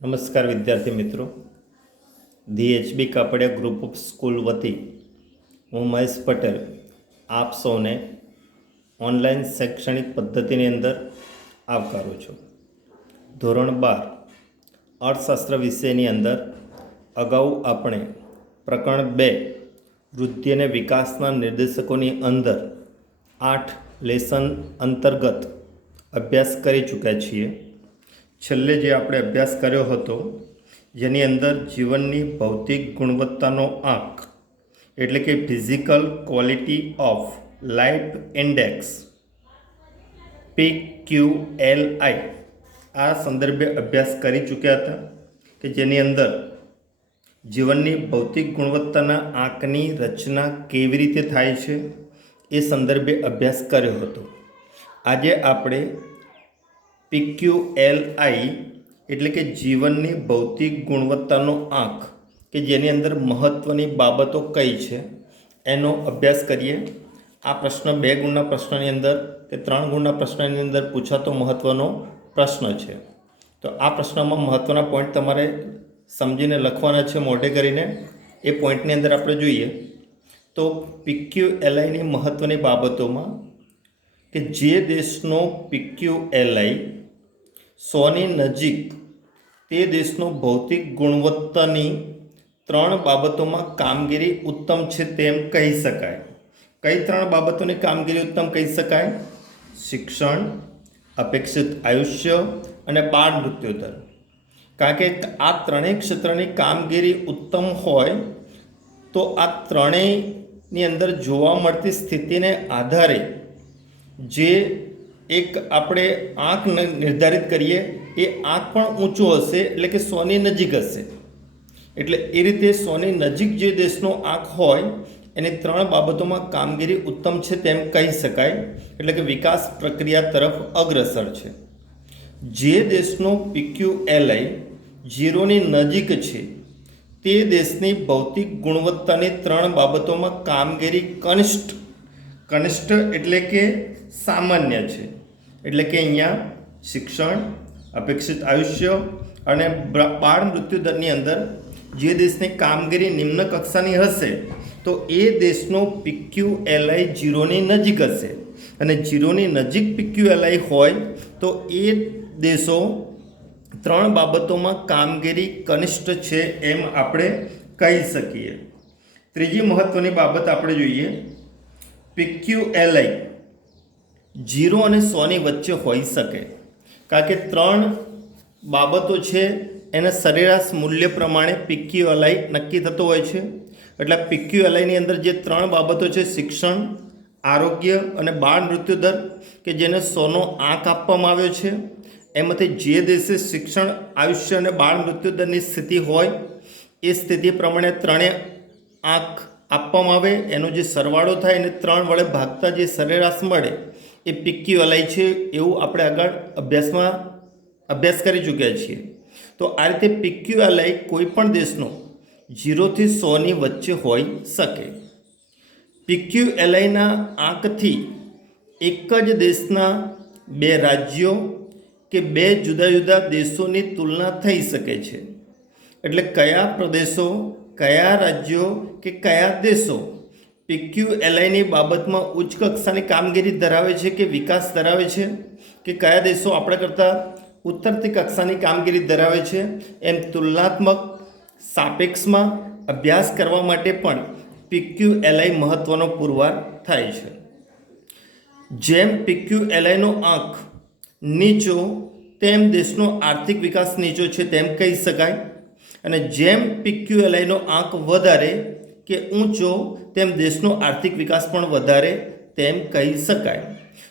નમસ્કાર વિદ્યાર્થી મિત્રો, the HB Kapadia group of school વતી હું મહેશ પટેલ આપ સૌને ઓનલાઈન શૈક્ષણિક પદ્ધતિની અંદર આવકારું છું. ધોરણ 12 અર્થશાસ્ત્ર વિષયની અંદર અગાઉ આપણે પ્રકરણ 2 વૃદ્ધિ અને વિકાસના નિર્દેશકોની અંદર 8 લેસન અંતર્ગત અભ્યાસ કરી ચૂક્યા છીએ. છેલ્લે જે આપણે અભ્યાસ કર્યો હતો જેની અંદર જીવનની ભૌતિક ગુણવત્તાનો આંક એટલે કે physical quality of life index PQLI આ સંદર્ભે અભ્યાસ કરી ચૂક્યા હતા કે જેની અંદર જીવનની ભૌતિક ગુણવત્તાના આંકની રચના કેવી રીતે થાય છે એ સંદર્ભે અભ્યાસ કર્યો હતો. આજે આપણે PQLI એટલે કે જીવનની ભૌતિક ગુણવત્તાનો આંક કે જેની અંદર મહત્ત્વની બાબતો કઈ છે એનો અભ્યાસ કરીએ. આ પ્રશ્ન 2 ગુણના પ્રશ્નની અંદર કે 3 ગુણના પ્રશ્નની અંદર પૂછાતો મહત્ત્વનો પ્રશ્ન છે. તો આ પ્રશ્નમાં મહત્ત્વના પોઈન્ટ તમારે સમજીને લખવાના છે મોઢે કરીને. એ પોઈન્ટની અંદર આપણે જોઈએ તો PQLIની મહત્ત્વની બાબતોમાં કે જે દેશનો PQLI 100ની નજીક તે દેશનો ભૌતિક ગુણવત્તાની 3 બાબતોમાં કામગીરી ઉત્તમ છે તેમ કહી શકાય. કઈ 3 બાબતોની કામગીરી ઉત્તમ કહી શકાય? શિક્ષણ, અપેક્ષિત આયુષ્ય અને બાળ મૃત્યુ દર. કારણ કે આ ત્રણેય ક્ષેત્રની કામગીરી ઉત્તમ હોય તો આ ત્રણેયની અંદર જોવા મળતી સ્થિતિને આધારે જે એક આપણે આંક નિર્ધારિત કરીએ એ આંક પણ ઊંચો હશે એટલે કે 100ની નજીક હશે. એટલે એ રીતે 100ની નજીક જે દેશનો આંક હોય એની 3 બાબતોમાં કામગીરી ઉત્તમ છે તેમ કહી શકાય. એટલે કે વિકાસ પ્રક્રિયા તરફ અગ્રસર છે. જે દેશનો PQLI 0ની નજીક છે તે દેશની ભૌતિક ગુણવત્તાની 3 બાબતોમાં કામગીરી કનિષ્ઠ એટલે કે સામાન્ય છે. એટલે કે અહીંયા શિક્ષણ, અપેક્ષિત આયુષ્ય અને બાળ મૃત્યુ દરની અંદર જે દેશની કામગીરી નિમ્ન કક્ષાની હશે તો એ દેશનો PQLI 0ની નજીક હશે. અને 0ની નજીક PQLI હોય તો એ દેશો 3 બાબતોમાં કામગીરી કનિષ્ઠ છે એમ આપણે કહી શકીએ. ત્રીજી મહત્ત્વની બાબત આપણે જોઈએ PQLI 0 અને 100ની વચ્ચે હોઈ શકે. કારણ કે 3 બાબતો છે એના સરેરાશ મૂલ્ય પ્રમાણે PQLI નક્કી થતો હોય છે. એટલે PQLIની અંદર જે 3 બાબતો છે શિક્ષણ, આરોગ્ય અને બાળ મૃત્યુ દર કે જેને 100નો આંક આપવામાં આવ્યો છે એમાંથી જે દેશે શિક્ષણ, આયુષ્ય અને બાળ મૃત્યુ દરની સ્થિતિ હોય એ સ્થિતિ પ્રમાણે 3 આંક આપવામાં આવે. એનો જે સરવાળો થાય એને 3 વડે ભાગતા જે સરેરાશ મળે એ PQLI છે એવું આપણે આગળ અભ્યાસ કરી ચૂક્યા છીએ. તો આ રીતે PQLI કોઈ પણ દેશનો 0થી 100ની વચ્ચે હોઈ શકે. PQLIના આંકથી એક જ દેશના 2 રાજ્યો કે 2 જુદા જુદા દેશોની તુલના થઈ શકે છે. એટલે કયા પ્રદેશો, કયા રાજ્યો કે કયા દેશો PQLIની બાબતમાં ઉચ્ચ કક્ષાની કામગીરી ધરાવે છે કે વિકાસ ધરાવે છે કે કયા દેશો આપણા કરતાં ઉત્તરતી કક્ષાની કામગીરી ધરાવે છે એમ તુલનાત્મક સાપેક્ષમાં અભ્યાસ કરવા માટે પણ PQLI મહત્ત્વનો પુરવાર થાય છે. જેમ PQLIનો આંક નીચો તેમ દેશનો આર્થિક વિકાસ નીચો છે તેમ કહી શકાય. અને જેમ PQLIનો આંક વધારે કે ઊંચો તેમ દેશનો આર્થિક વિકાસ પણ વધારે તેમ કહી શકાય.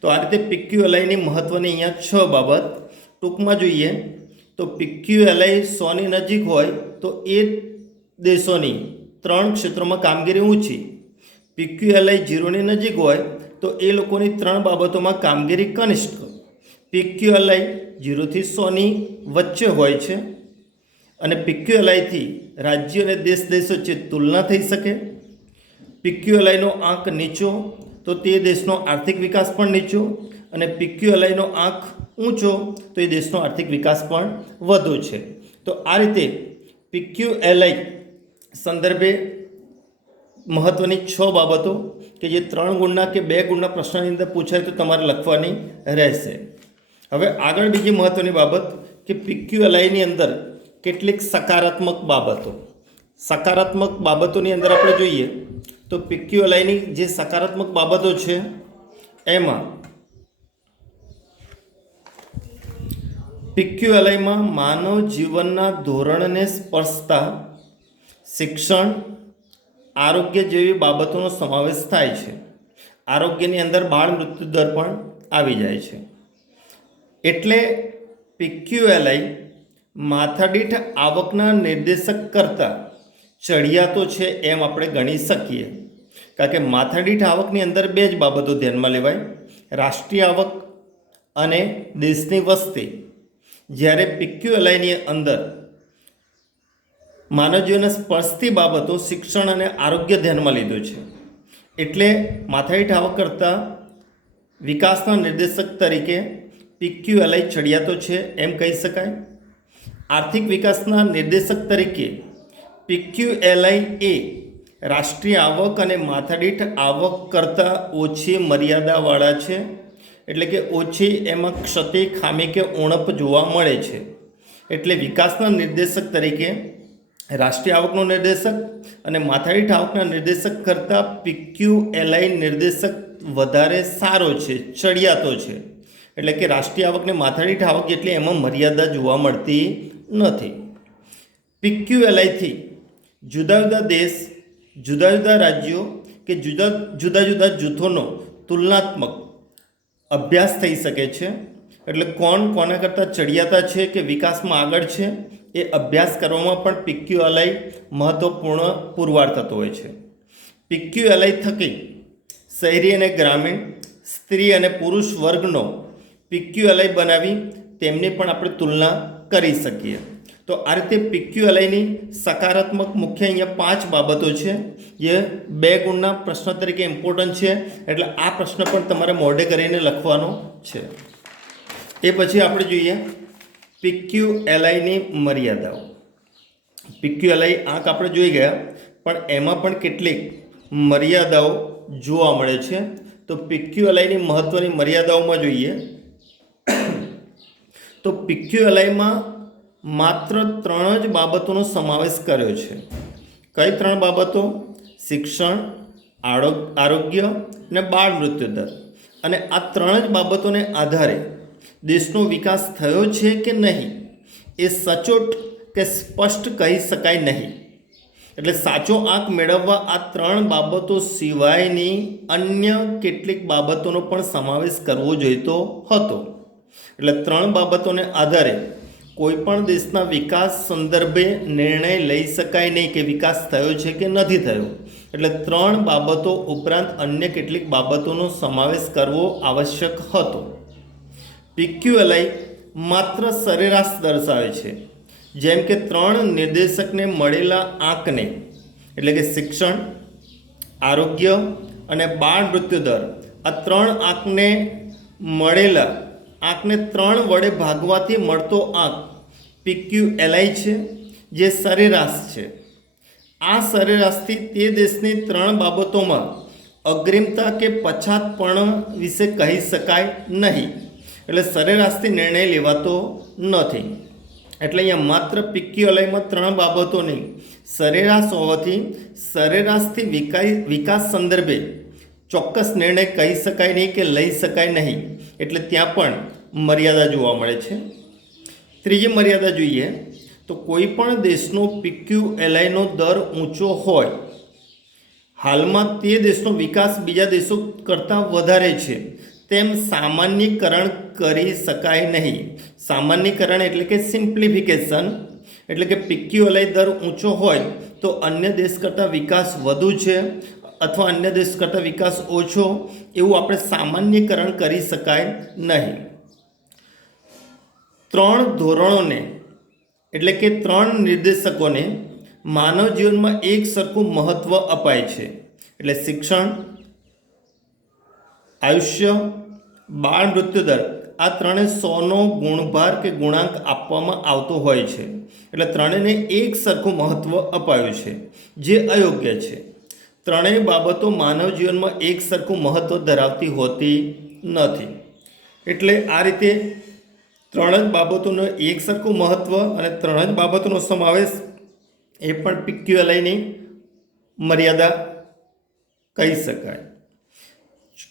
તો આ રીતે PQLIની મહત્ત્વની અહીંયા 6 બાબત ટૂંકમાં જોઈએ તો PQLI 100ની નજીક હોય તો એ દેશોની 3 ક્ષેત્રોમાં કામગીરી ઊંચી. PQLI 0ની નજીક હોય તો એ લોકોની 3 બાબતોમાં કામગીરી કનિષ્ઠ. PQLI 0થી 100ની વચ્ચે હોય છે અને PQLIથી રાજ્ય અને દેશ વચ્ચે તુલના થઈ શકે. PQLIનો આંક નીચો તો તે દેશનો આર્થિક વિકાસ પણ નીચો અને PQLIનો આંક ઊંચો તો એ દેશનો આર્થિક વિકાસ પણ વધુ છે. તો આ રીતે PQLI સંદર્ભે મહત્ત્વની 6 બાબતો કે જે 3 ગુણના કે 2 ગુણના પ્રશ્નની અંદર પૂછાય તો તમારે લખવાની રહેશે. હવે આગળ બીજી મહત્ત્વની બાબત કે PQLIની અંદર કેટલીક સકારાત્મક બાબતોની અંદર આપણે જોઈએ તો PQLIની જે સકારાત્મક બાબતો છે એમાં PQLIમાં માનવ જીવનના ધોરણને સ્પર્શતા શિક્ષણ, આરોગ્ય જેવી બાબતોનો સમાવેશ થાય છે. આરોગ્યની અંદર બાળ મૃત્યુ દર પણ આવી જાય છે. એટલે PQLI માથાદીઠ આવકના નિર્દેશક કરતાં ચડિયાતો છે એમ આપણે ગણી શકીએ. કારણ કે માથાદીઠ આવકની અંદર 2 જ બાબતો ધ્યાનમાં લેવાય, રાષ્ટ્રીય આવક અને દેશની વસ્તી. જ્યારે PQLIની અંદર માનવ જીવનને સ્પર્શતી બાબતો શિક્ષણ અને આરોગ્ય ધ્યાનમાં લીધું છે. એટલે માથાદીઠ આવક કરતાં વિકાસના નિર્દેશક તરીકે PQLI ચડિયાતો છે એમ કહી શકાય. આર્થિક વિકાસના નિર્દેશક તરીકે PQLI એ રાષ્ટ્રીય આવક અને માથાદીઠ આવક કરતાં ઓછી મર્યાદાવાળા છે. એટલે કે ઓછી એમાં ક્ષતિ, ખામી કે ઉણપ જોવા મળે છે. એટલે વિકાસના નિર્દેશક તરીકે રાષ્ટ્રીય આવકનો નિર્દેશક અને માથાદીઠ આવકના નિર્દેશક કરતાં PQLI નિર્દેશક વધારે સારો છે, ચડિયાતો છે. એટલે કે રાષ્ટ્રીય આવકને માથાદીઠ આવક જેટલી એમાં મર્યાદા જોવા મળતી નથી. PQLIથી જુદા જુદા દેશ, જુદા જુદા રાજ્યો કે જુદા જુદા જૂથોનો તુલનાત્મક અભ્યાસ થઈ શકે છે. એટલે કોણ કોના કરતાં ચડિયાતા છે કે વિકાસમાં આગળ છે એ અભ્યાસ કરવામાં પણ PQLI મહત્ત્વપૂર્ણ પુરવાર થતો હોય છે. PQLI થકી શહેરી અને ગ્રામીણ, સ્ત્રી અને પુરુષ વર્ગનો PQLI બનાવી તેમની પણ આપણે તુલના કરી શકીએ. તો આ રીતે PQLIની સકારાત્મક મુખ્ય અહીંયા 5 બાબતો છે જે 2 ગુણના પ્રશ્ન તરીકે ઇમ્પોર્ટન્ટ છે. એટલે આ પ્રશ્ન પણ તમારે મોઢે કરીને લખવાનો છે. એ પછી આપણે જોઈએ PQLIની મર્યાદાઓ. PQLI આંક આપણે જોઈ ગયા, પણ એમાં પણ કેટલીક મર્યાદાઓ જોવા મળે છે. તો PQLIની મહત્ત્વની મર્યાદાઓમાં જોઈએ તો PQLIમાં માત્ર 3 જ બાબતોનો સમાવેશ કર્યો છે. કઈ 3 બાબતો? શિક્ષણ, આરોગ્ય અને બાળ મૃત્યુ દર. અને આ 3 જ બાબતોને આધારે દેશનો વિકાસ થયો છે કે નહીં એ સચોટ કે સ્પષ્ટ કહી શકાય નહીં. એટલે સાચો આંક મેળવવા આ 3 બાબતો સિવાયની અન્ય કેટલીક બાબતોનો પણ સમાવેશ કરવો જોઈતો હતો. એટલે 3 બાબતોને આધારે કોઈપણ દેશના વિકાસ સંદર્ભે નિર્ણય લઈ શકાય નહીં કે વિકાસ થયો છે કે નથી થયો. એટલે 3 બાબતો ઉપરાંત અન્ય કેટલીક બાબતોનો સમાવેશ કરવો આવશ્યક હતો. PQLI માત્ર સરેરાશ દર્શાવે છે, જેમ કે 3 નિર્દેશકને મળેલા આંકને એટલે કે શિક્ષણ, આરોગ્ય અને બાળ મૃત્યુ દર, આ 3 આંકને મળેલા આંકને 3 વડે ભાગવાથી મળતો આંક PQLI છે જે સરેરાશ છે. આ સરેરાશથી તે દેશની 3 બાબતોમાં અગ્રિમતા કે પછાતપણ વિશે કહી શકાય નહીં. એટલે સરેરાશથી નિર્ણય લેવાતો નથી. એટલે અહીંયા માત્ર PQLIમાં 3 બાબતોની સરેરાશ હોવાથી સરેરાશથી વિકાસ સંદર્ભે ચોક્કસ નિર્ણય કહી શકાય નહીં કે લઈ શકાય નહીં. એટલે ત્યાં પણ મર્યાદા જોવા મળે છે. ત્રીજી મર્યાદા જોઈએ તો કોઈ પણ દેશનો PQLIનો દર ઊંચો હોય, હાલમાં તે દેશનો વિકાસ બીજા દેશો કરતાં વધારે છે તેમ સામાન્યકરણ કરી શકાય નહીં. સામાન્યકરણ એટલે કે સિમ્પ્લિફિકેશન. એટલે કે PQLI દર ઊંચો હોય તો અન્ય દેશ કરતાં વિકાસ વધુ છે અથવા અન્ય દેશ કરતાં વિકાસ ઓછો એવું આપણે સામાન્યકરણ કરી શકાય નહીં. 3 ધોરણોને એટલે કે 3 નિર્દેશકોને માનવ જીવનમાં એક સરખું મહત્ત્વ અપાય છે. એટલે શિક્ષણ, આયુષ્ય, બાળ મૃત્યુ દર, આ ત્રણે 100નો ગુણભાર કે ગુણાંક આપવામાં આવતો હોય છે, એટલે ત્રણેયને એક સરખું મહત્ત્વ અપાયું છે, જે અયોગ્ય છે. ત્રણેય બાબતો માનવ જીવનમાં એક સરખું મહત્ત્વ ધરાવતી હોતી નથી. એટલે આ રીતે ત્રણ જ બાબતોનું એક સરખું મહત્ત્વ અને ત્રણ જ બાબતોનો સમાવેશ એ પણ PQLIની મર્યાદા કહી શકાય.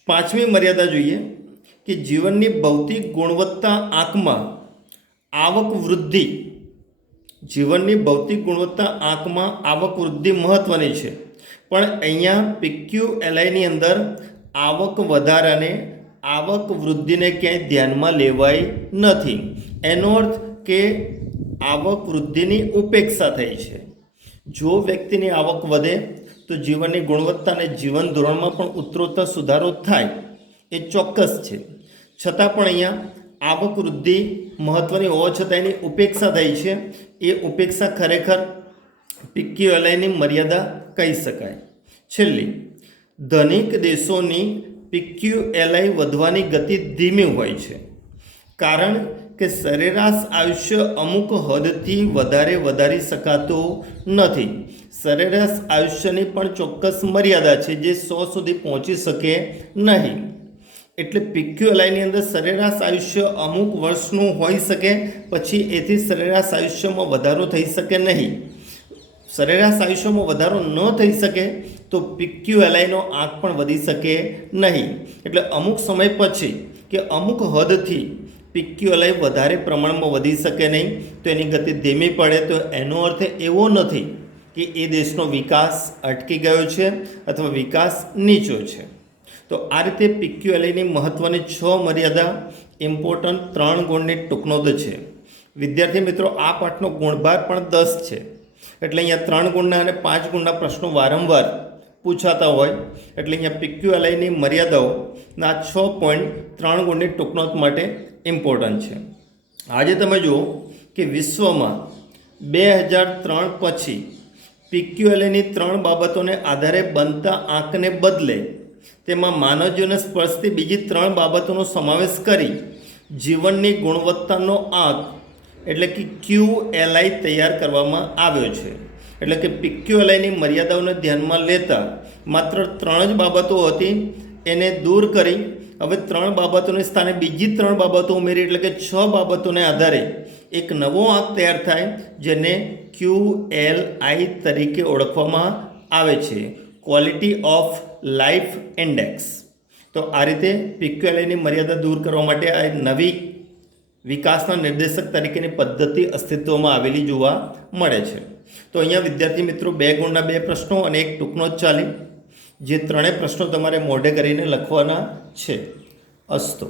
પાંચમી મર્યાદા જોઈએ કે જીવનની ભૌતિક ગુણવત્તા આંકમાં આવક વૃદ્ધિ. જીવનની ભૌતિક ગુણવત્તા આંકમાં આવક વૃદ્ધિ મહત્ત્વની છે, પણ અહીંયા PQLIની અંદર આવક વધારાને આવક વૃદ્ધિને ક્યાંય ધ્યાનમાં લેવાય નથી. એનો અર્થ કે આવક વૃદ્ધિની ઉપેક્ષા થઈ છે. જો વ્યક્તિની આવક વધે તો જીવનની ગુણવત્તા અને જીવન ધોરણમાં પણ ઉત્તરોત્તર સુધારો થાય એ ચોક્કસ છે. છતાં પણ અહીંયા આવક વૃદ્ધિ મહત્ત્વની હોવા છતાં એની ઉપેક્ષા થઈ છે. એ ઉપેક્ષા ખરેખર PQLIની મર્યાદા કહી શકાય. છેલ્લી, ધનિક દેશોની PQLI વધવાની ગતિ ધીમી હોય છે, કારણ કે સરેરાશ આયુષ્ય અમુક હદથી વધારે વધારી શકાતું નથી. સરેરાશ આયુષ્યની પણ ચોક્કસ મર્યાદા છે, જે 100 સુધી પહોંચી શકે નહીં. એટલે PQLIની અંદર સરેરાશ આયુષ્ય અમુક વર્ષનું હોઈ શકે, પછી એથી સરેરાશ આયુષ્યમાં વધારો થઈ શકે નહીં. સરેરાશ આયુષ્યમાં વધારો ન થઈ શકે તો PQLIનો આંક પણ વધી શકે નહીં. એટલે અમુક સમય પછી કે અમુક હદથી PQLI વધારે પ્રમાણમાં વધી શકે નહીં, તો એની ગતિ ધીમી પડે. તો એનો અર્થ એવો નથી કે એ દેશનો વિકાસ અટકી ગયો છે અથવા વિકાસ નીચો છે. તો આ રીતે PQLIની મહત્ત્વની 6 મર્યાદા ઇમ્પોર્ટન્ટ 3 ગુણની ટૂંકનોંધ છે. વિદ્યાર્થી મિત્રો, આ પાઠનો ગુણભાર પણ 10 છે. એટલે અહીંયા 3 ગુણના અને 5 ગુણના પ્રશ્નો વારંવાર પૂછાતા હોય, એટલે અહીંયા PQLIની મર્યાદાઓના 6 પોઈન્ટ 3 ગુણની ટૂંકનોંધ માટે ઇમ્પોર્ટન્ટ છે. આજે તમે જુઓ કે વિશ્વમાં 2003 પછી PQLIની 3 બાબતોને આધારે બનતા આંકને બદલે તેમાં માનવજીવનને સ્પર્શતી બીજી 3 બાબતોનો સમાવેશ કરી જીવનની ગુણવત્તાનો આંક એટલે કે QLI તૈયાર કરવામાં આવ્યો છે. એટલે કે PQLIની મર્યાદાઓને ધ્યાનમાં લેતા માત્ર 3 જ બાબતો હતી, એને દૂર કરી હવે 3 બાબતોને સ્થાને બીજી 3 બાબતો ઉમેરી, એટલે કે 6 બાબતોને આધારે એક નવો આંક તૈયાર થાય, જેને QLI તરીકે ઓળખવામાં આવે છે, ક્વોલિટી ઓફ લાઈફ ઇન્ડેક્સ. તો આ રીતે PQLIની મર્યાદા દૂર કરવા માટે આ નવી વિકાસના નિર્દેશક તરીકેની પદ્ધતિ અસ્તિત્વમાં આવેલી જોવા મળે છે. તો અહીંયા વિદ્યાર્થી મિત્રો 2 ગુણના 2 પ્રશ્નો અને એક ટૂંકનોંધ ચાલી, જે ત્રણેય પ્રશ્નો તમારે મોઢે કરીને લખવાના છે. અસ્તુ.